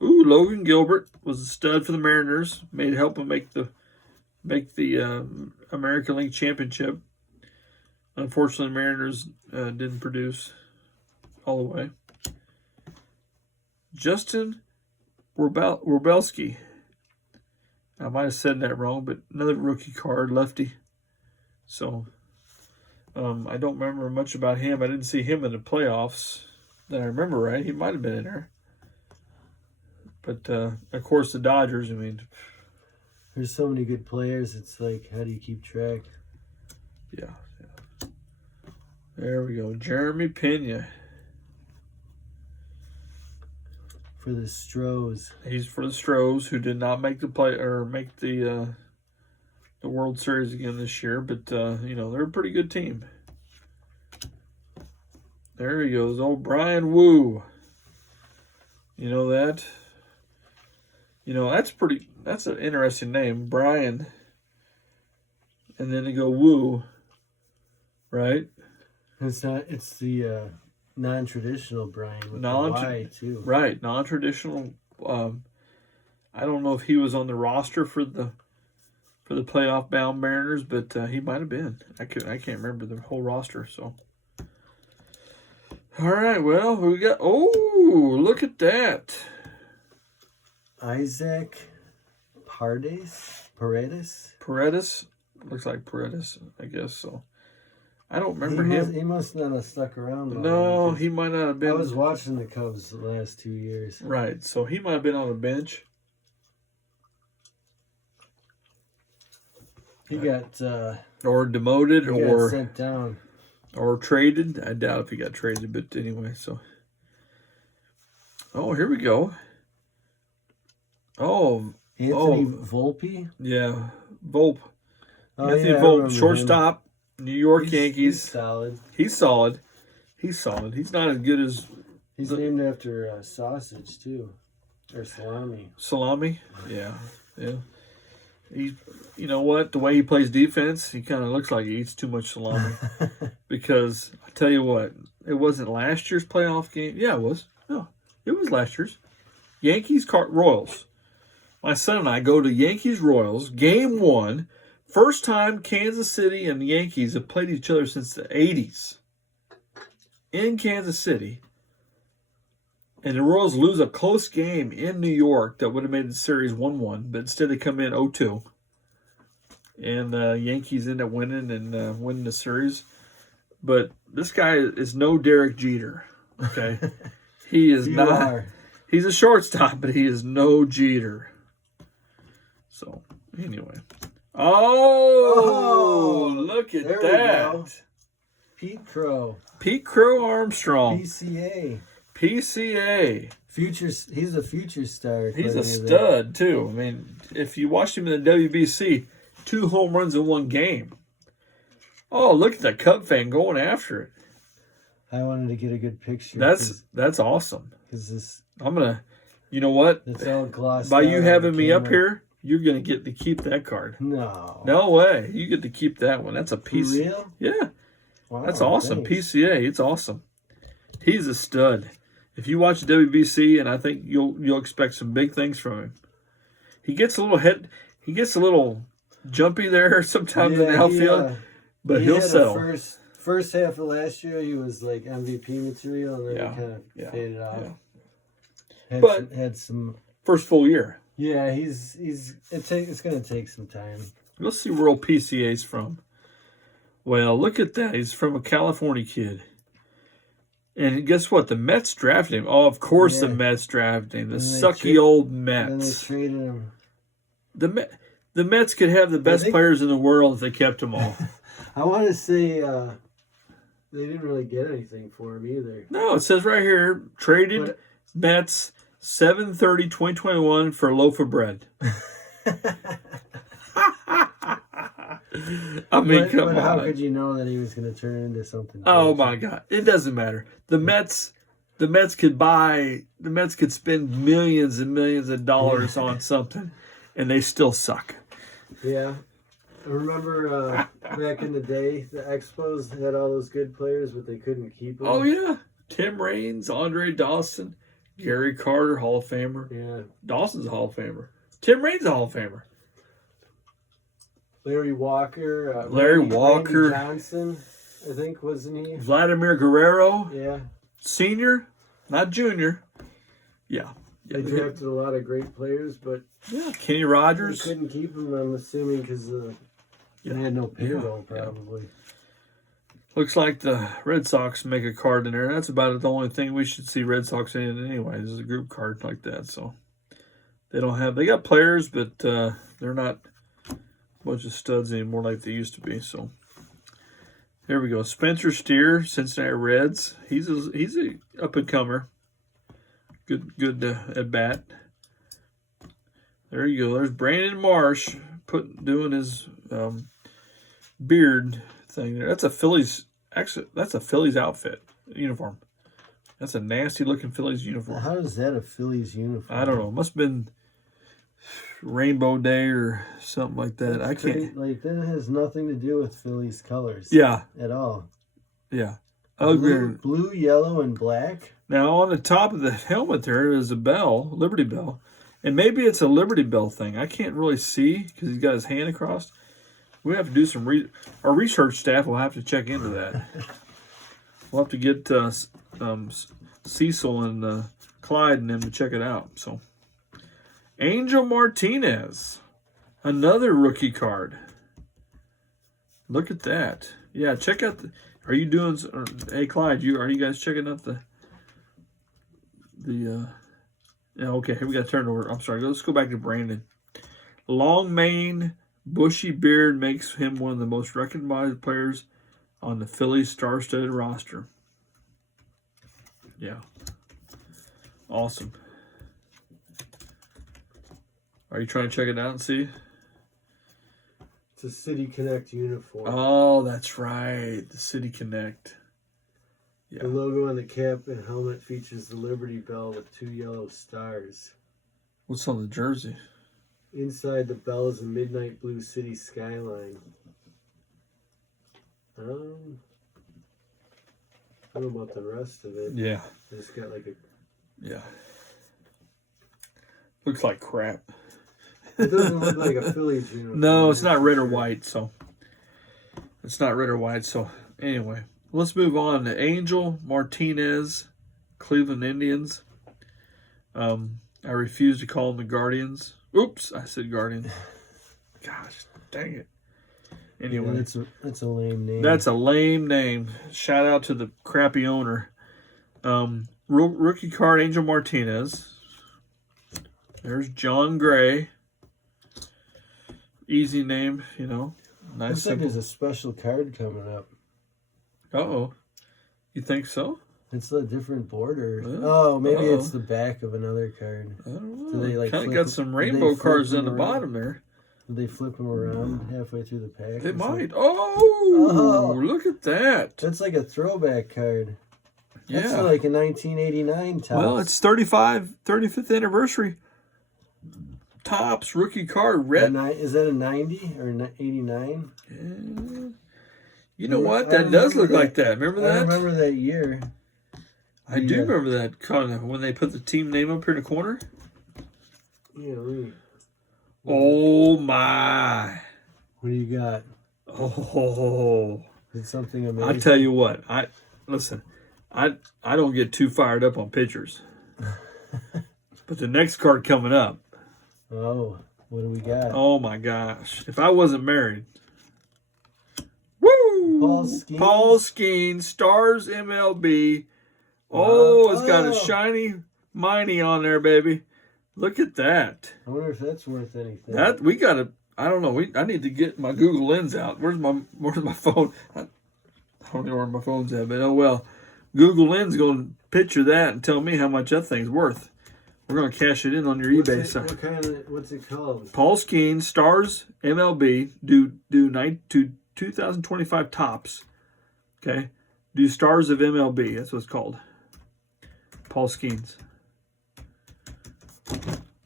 Logan Gilbert was a stud for the Mariners. Help him make the American League Championship. Unfortunately, the Mariners didn't produce all the way. Justin Warbelski. I might have said that wrong, but another rookie card, lefty. So, I don't remember much about him. I didn't see him in the playoffs that I remember right. He might have been in there. But, of course, the Dodgers, There's so many good players. It's like, how do you keep track? Yeah. There we go. Jeremy Pena. For the Stros. He's for the Stros, who did not make the World Series again this year, but they're a pretty good team. There he goes, old Brian Wu. You know that? That's an interesting name, Brian. And then they go Wu, right? It's the non-traditional Brian with the Y too. Right, non-traditional. I don't know if he was on the roster for the playoff bound Mariners, but he might have been. I can't remember the whole roster. So, all right. Well, we got. Oh, look at that. Isaac Paredes. Looks like Paredes, I guess so. I don't remember him. He must not have stuck around long. No, he might not have been. I was watching the Cubs the last 2 years. Right, so he might have been on the bench. He got or demoted, or sent down, or traded. I doubt if he got traded, but anyway. So, here we go. Anthony Volpe. Yeah, Volpe. Oh, Anthony yeah, Volpe, shortstop, New York Yankees. He's solid. He's solid. He's not as good as. He's named after sausage too, or salami. Salami, yeah. He's, you know what? The way he plays defense, he kind of looks like he eats too much salami. Because I tell you what, it wasn't last year's playoff game. Yeah, it was. No, it was last year's. Yankees, Royals. my son and I go to Yankees-Royals, Game 1. First time Kansas City and the Yankees have played each other since the 80s. In Kansas City. And the Royals lose a close game in New York that would have made the series 1-1, but instead they come in 0-2. And Yankees end up winning and winning the series. But this guy is no Derek Jeter, okay? He is not. He's a shortstop, but he is no Jeter. So, anyway. Oh, look at that. Pete Crow. Pete Crow Armstrong. PCA. He's a future star. He's a stud, too. I mean, if you watched him in the WBC, 2 home runs in 1 game. Oh, look at that Cub fan going after it. I wanted to get a good picture. That's awesome. I'm gonna, you know what? It's all glossed by out you having me up here, you're gonna get to keep that card. No way. You get to keep that one. That's a piece. For real? Yeah. Wow, that's awesome. Thanks. PCA. It's awesome. He's a stud. If you watch WBC, and I think you'll expect some big things from him. He gets a little jumpy there sometimes in the outfield, but he'll settle. First half of last year, he was like MVP material, and then he kind of faded off. Yeah. Had some first full year. Yeah, it's going to take some time. We'll see where old PCA's from. Well, look at that. He's from a California kid. And guess what? The Mets drafted him. Oh, of course the Mets drafted him. The sucky old Mets. And they traded him. The Mets could have the best players in the world if they kept them all. I want to say they didn't really get anything for him either. No, it says right here, traded Mets 7/30/2021 for a loaf of bread. I mean, come on. How could you know that he was going to turn into something? Oh my God! It doesn't matter. The Mets could spend millions and millions of dollars on something, and they still suck. Yeah, I remember back in the day, the Expos had all those good players, but they couldn't keep them. Oh yeah, Tim Raines, Andre Dawson, Gary Carter, Hall of Famer. Yeah, Dawson's a Hall of Famer. Tim Raines a Hall of Famer. Larry Walker. Randy Johnson, I think, wasn't he? Vladimir Guerrero. Yeah. Senior, not junior. Yeah. They drafted a lot of great players, but Kenny Rogers. They couldn't keep him, I'm assuming, because they had no payroll, probably. Looks like the Red Sox make a card in there. That's about the only thing we should see Red Sox in anyway. This is a group card like that. So they got players, but they're not a bunch of studs anymore like they used to be. So here we go. Spencer Steer, Cincinnati Reds. He's a up and comer. Good at bat. There you go. There's Brandon Marsh doing his beard thing there. That's a Phillies outfit uniform. That's a nasty looking Phillies uniform. How is that a Phillies uniform? I don't know. It must have been Rainbow Day or something like that. That's like that has nothing to do with Phillies colors. Yeah. At all. Yeah. Blue, yellow, and black. Now on the top of the helmet there is a bell, Liberty Bell. And maybe it's a Liberty Bell thing. I can't really see because he's got his hand across. We have to do some our research staff will have to check into that. We'll have to get Cecil and Clyde and them to check it out. So, Angel Martinez, another rookie card. Look at that. Yeah, check out are you doing? Hey, Clyde, are you guys checking out the? Yeah, okay. Here we got to turn over. I'm sorry. Let's go back to Brandon. Long mane, bushy beard makes him one of the most recognized players on the Phillies star-studded roster. Yeah. Awesome. Are you trying to check it out and see? It's a City Connect uniform. Oh, that's right. The City Connect. Yeah. The logo on the cap and helmet features the Liberty Bell with 2 yellow stars. What's on the jersey? Inside the bell is a midnight blue city skyline. I don't know about the rest of it. Yeah. It's got like a... Yeah. Looks like crap. It doesn't look like a Phillies uniform. No, it's not red or white, so. It's not red or white, so anyway. Let's move on to Angel Martinez, Cleveland Indians. I refuse to call them the Guardians. Oops, I said Guardians. Gosh, dang it. Anyway. Yeah, that's a lame name. That's a lame name. Shout out to the crappy owner. Rookie card, Angel Martinez. There's John Gray. Easy name, you know. Nice. Looks like there's a special card coming up. Uh-oh. You think so? It's a different border. Oh, maybe it's the back of another card. I don't know. Do they like kind of got some rainbow cards on the bottom there. Do they flip them around halfway through the pack? They might. Oh, look at that. That's like a throwback card. That's Yeah. like a 1989 Topps. Well, it's 35th anniversary. Topps rookie card red. Is that a 90 or 89? Yeah. You know what? That does look like that. Remember that? I remember that year. I do remember that kind of when they put the team name up here in the corner. Yeah, really. Oh my! What do you got? Oh, It's something amazing. I tell you what. I don't get too fired up on pitchers, but the next card coming up. Oh, what do we got? Oh my gosh! If I wasn't married. Woo! Paul Skeens, Stars MLB. Oh, it's got a shiny Miney on there, baby. Look at that. I wonder if that's worth anything. That we gotta. I don't know. I need to get my Google Lens out. Where's my phone? I don't know where my phone's at, but oh well. Google Lens going to picture that and tell me how much that thing's worth. We're going to cash it in on your eBay site. What's it called? Paul Skeens, Stars MLB, do 2025 Topps. Okay, do Stars of MLB. That's what it's called. Paul Skeens.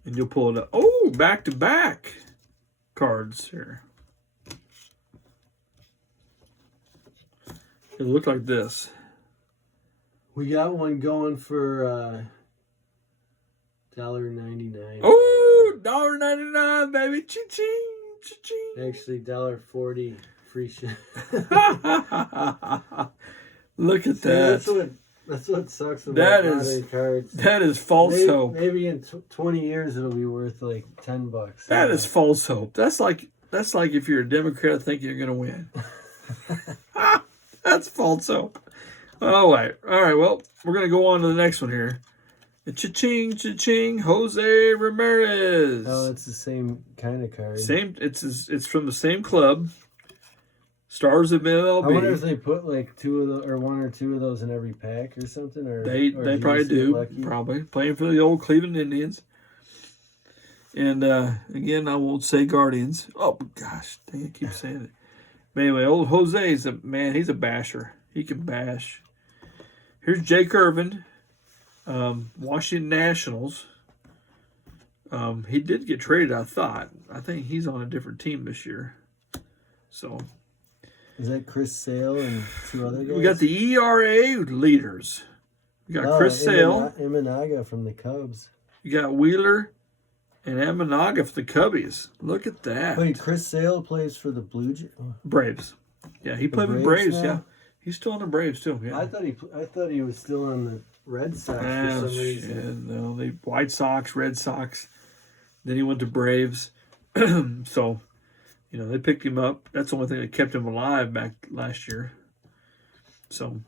And you'll pull it up. Oh, back-to-back cards here. It look like this. We got one going for $1.99. Oh, $1.99, baby. Ching-ching, ching-ching. Actually, $1.40 free ship. Look at See, that. That's what sucks about That modern is cards. That is false hope. Maybe in 20 years it'll be worth like $10. That is false hope. That's like if you're a Democrat thinking you're going to win. That's false hope. All right. Well, we're going to go on to the next one here. Cha-ching, cha-ching, Jose Ramirez. Oh, it's the same kind of card. Same. It's from the same club. Stars of MLB. I wonder if they put like one or two of those in every pack or something. Or They probably do. Probably playing for the old Cleveland Indians. And again, I won't say Guardians. Oh gosh, dang, I keep saying it. But anyway, old Jose's a man. He's a basher. He can bash. Here's Jake Irvin, Washington Nationals. He did get traded, I thought. I think he's on a different team this year. So. Is that Chris Sale and two other guys? We got the ERA leaders. We got Chris Sale. Imanaga from the Cubs. You got Wheeler and Amanaga for the Cubbies. Look at that. Wait, Chris Sale plays for the Braves. Yeah, he played with Braves. Yeah, he's still on the Braves too. Yeah. I thought he was still on the Red Sox for some reason. No, the White Sox, Red Sox. Then he went to Braves. So. You know, they picked him up. That's the only thing that kept him alive back last year. So,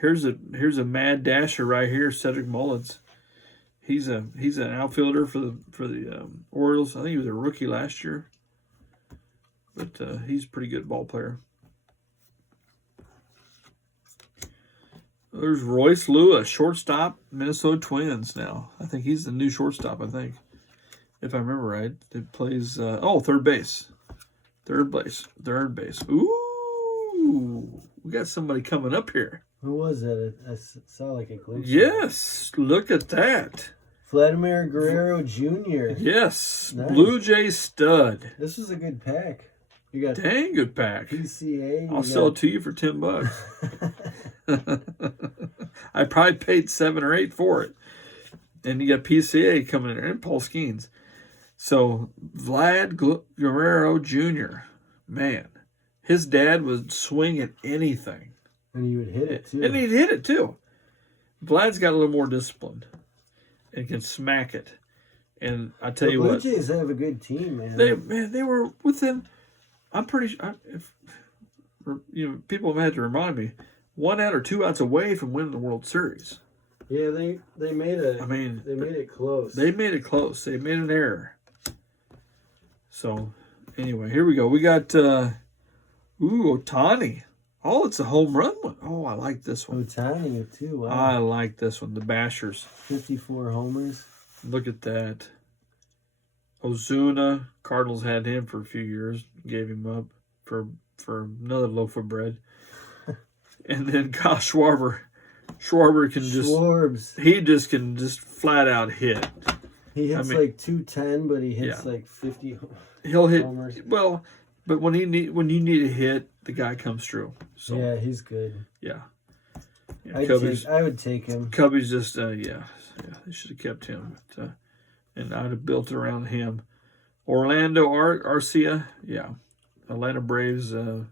here's a mad dasher right here, Cedric Mullins. He's an outfielder for the Orioles. I think he was a rookie last year, but he's a pretty good ball player. There's Royce Lewis, shortstop, Minnesota Twins. Now I think he's the new shortstop. I think. If I remember right, it plays, third base. Third base. Ooh, we got somebody coming up here. Who was that? I saw like a glitch. Yes, look at that. Vladimir Guerrero Jr. Yes, Nice. Blue Jay stud. This was a good pack. You got Dang good pack. PCA. I'll sell it to you for $10. I probably paid $7 or $8 for it. And you got PCA coming in there and Paul Skeens. So Vlad Guerrero Jr., man, his dad would swing at anything. And he would hit it, too. And he'd hit it, too. Vlad's got a little more discipline and can smack it. And I tell you what. The Blue Jays have a good team, man. They were within, I'm pretty sure, people have had to remind me, 1 out or 2 outs away from winning the World Series. Yeah, they made it. I mean, they made it close. They made it close. They made an error. So, anyway, here we go. We got, Ohtani. Oh, it's a home run one. Oh, I like this one. Ohtani, too. Wow. I like this one. The Bashers. 54 homers. Look at that. Ozuna. Cardinals had him for a few years. Gave him up for another loaf of bread. And then Kyle Schwarber. Schwarber can Schwarbs. He just can flat out hit. He hits like 210, but he hits like 50 He'll hit homers. Well, but when you need a hit, the guy comes through. So yeah, he's good. Yeah. I would take him. Cubby's just they should have kept him. But, and I'd have built it around him. Orlando Arcia, yeah. Atlanta Braves, I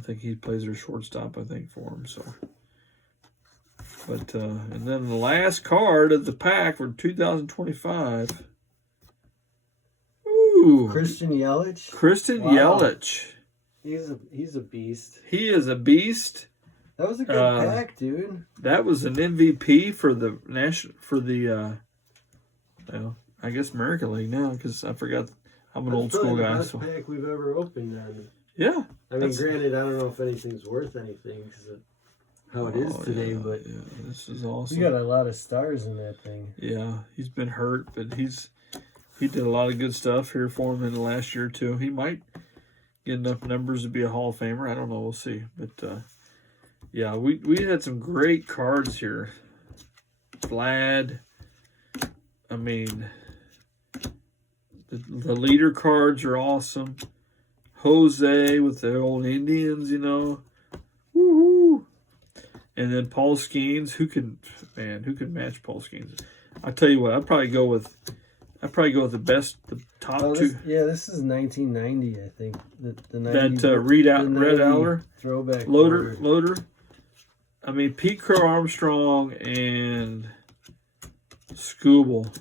think he plays their shortstop, I think, for him. So, but and then the last card of the pack for 2025. Ooh, Christian Yelich. Yelich. He's a beast. He is a beast. That was a good pack, dude. That was an MVP for the I guess American League now, because I forgot. I'm an old school guy. That's the best pack we've ever opened. Yeah. I mean, granted, I don't know if anything's worth anything because of how it is today, but this is awesome. We got a lot of stars in that thing. Yeah, he's been hurt, but he did a lot of good stuff here for him in the last year or two. He might get enough numbers to be a Hall of Famer. I don't know. We'll see. But yeah, we had some great cards here. Vlad. I mean, the leader cards are awesome. Jose with the old Indians, Woo-hoo. And then Paul Skeens. Who can match Paul Skeens? I tell you what, I'd probably go with the top two. Yeah, this is 1990, I think. The 90, that Red Aller throwback loader. I mean, Pete Crow Armstrong and Scooble.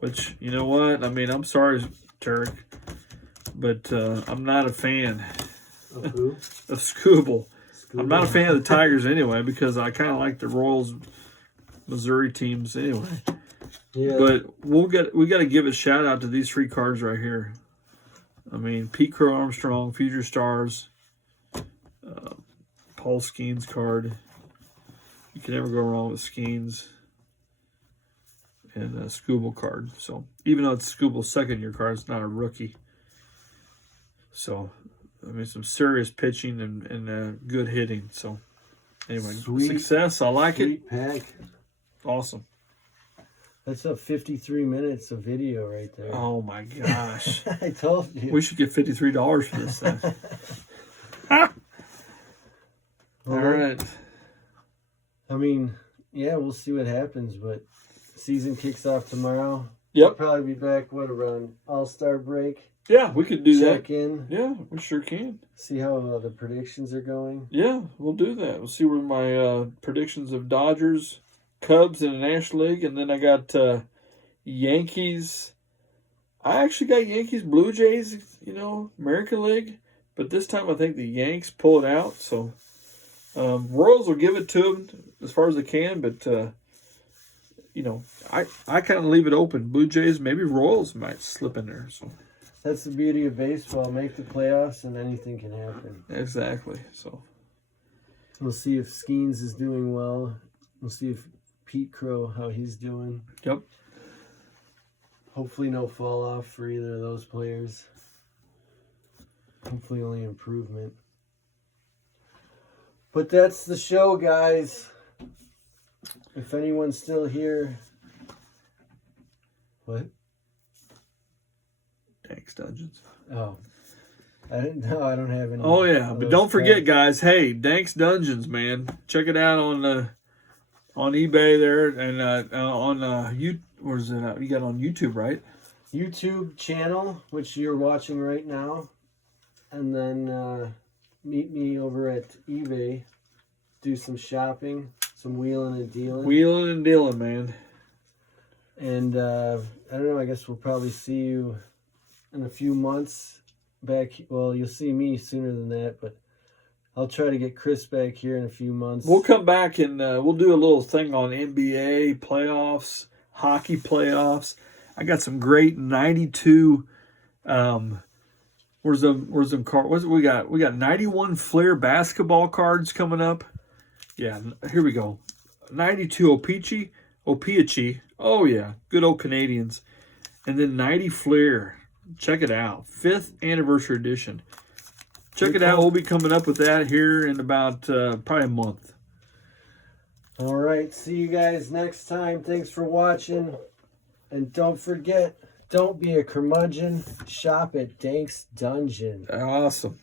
Which, you know what? I mean, I'm sorry, Turk, but I'm not a fan of who? Of Scooble. I'm not a fan of the Tigers anyway, because I kind of like the Royals, Missouri teams anyway. Yeah. But we got to give a shout out to these 3 cards right here. I mean, Pete Crow Armstrong, Future Stars, Paul Skeens card. You can never go wrong with Skeens. And a Scooble card. So even though it's Scooble's second-year card, it's not a rookie. So I mean, some serious pitching and good hitting. So anyway, success. I like it. Pack. Awesome. That's up 53 minutes of video right there. Oh my gosh! I told you. We should get $53 for this thing. All right. I mean, yeah, we'll see what happens, but season kicks off tomorrow. Yep. We'll probably be back, around All-Star break? Yeah, we could do that. Check in. Yeah, we sure can. See how the predictions are going. Yeah, we'll do that. We'll see where my predictions of Dodgers, Cubs in the National League, and then I got Yankees. I actually got Yankees, Blue Jays, American League. But this time I think the Yanks pull it out. So Royals will give it to them as far as they can, but I kind of leave it open. Blue Jays, maybe Royals might slip in there. So that's the beauty of baseball. Make the playoffs and anything can happen. Exactly. So we'll see if Skeens is doing well. We'll see if Pete Crow, how he's doing. Yep. Hopefully no fall off for either of those players. Hopefully only improvement. But that's the show, guys. If anyone's still here. What? DanKsDungeon. Oh. I don't have any. Oh, yeah. But don't forget, guys. Hey, DanKsDungeons, man. Check it out on eBay there and on Where's it at? You got it on YouTube, right? YouTube channel, which you're watching right now. And then meet me over at eBay. Do some shopping, some wheeling and dealing. Wheeling and dealing, man. And I don't know, I guess we'll probably see you in a few months back. Well, you'll see me sooner than that, but I'll try to get Chris back here in a few months. We'll come back and we'll do a little thing on NBA playoffs, hockey playoffs. I got some great 92. Where's them cards? What's we got? We got 91 Flair basketball cards coming up. Yeah, here we go. 92 Opeachy. Oh yeah, good old Canadians. And then 90 Flair. Check it out. 5th anniversary edition. Check it out. We'll be coming up with that here in about probably a month. All right. See you guys next time. Thanks for watching. And don't forget, don't be a curmudgeon. Shop at DanKsDungeon. Awesome.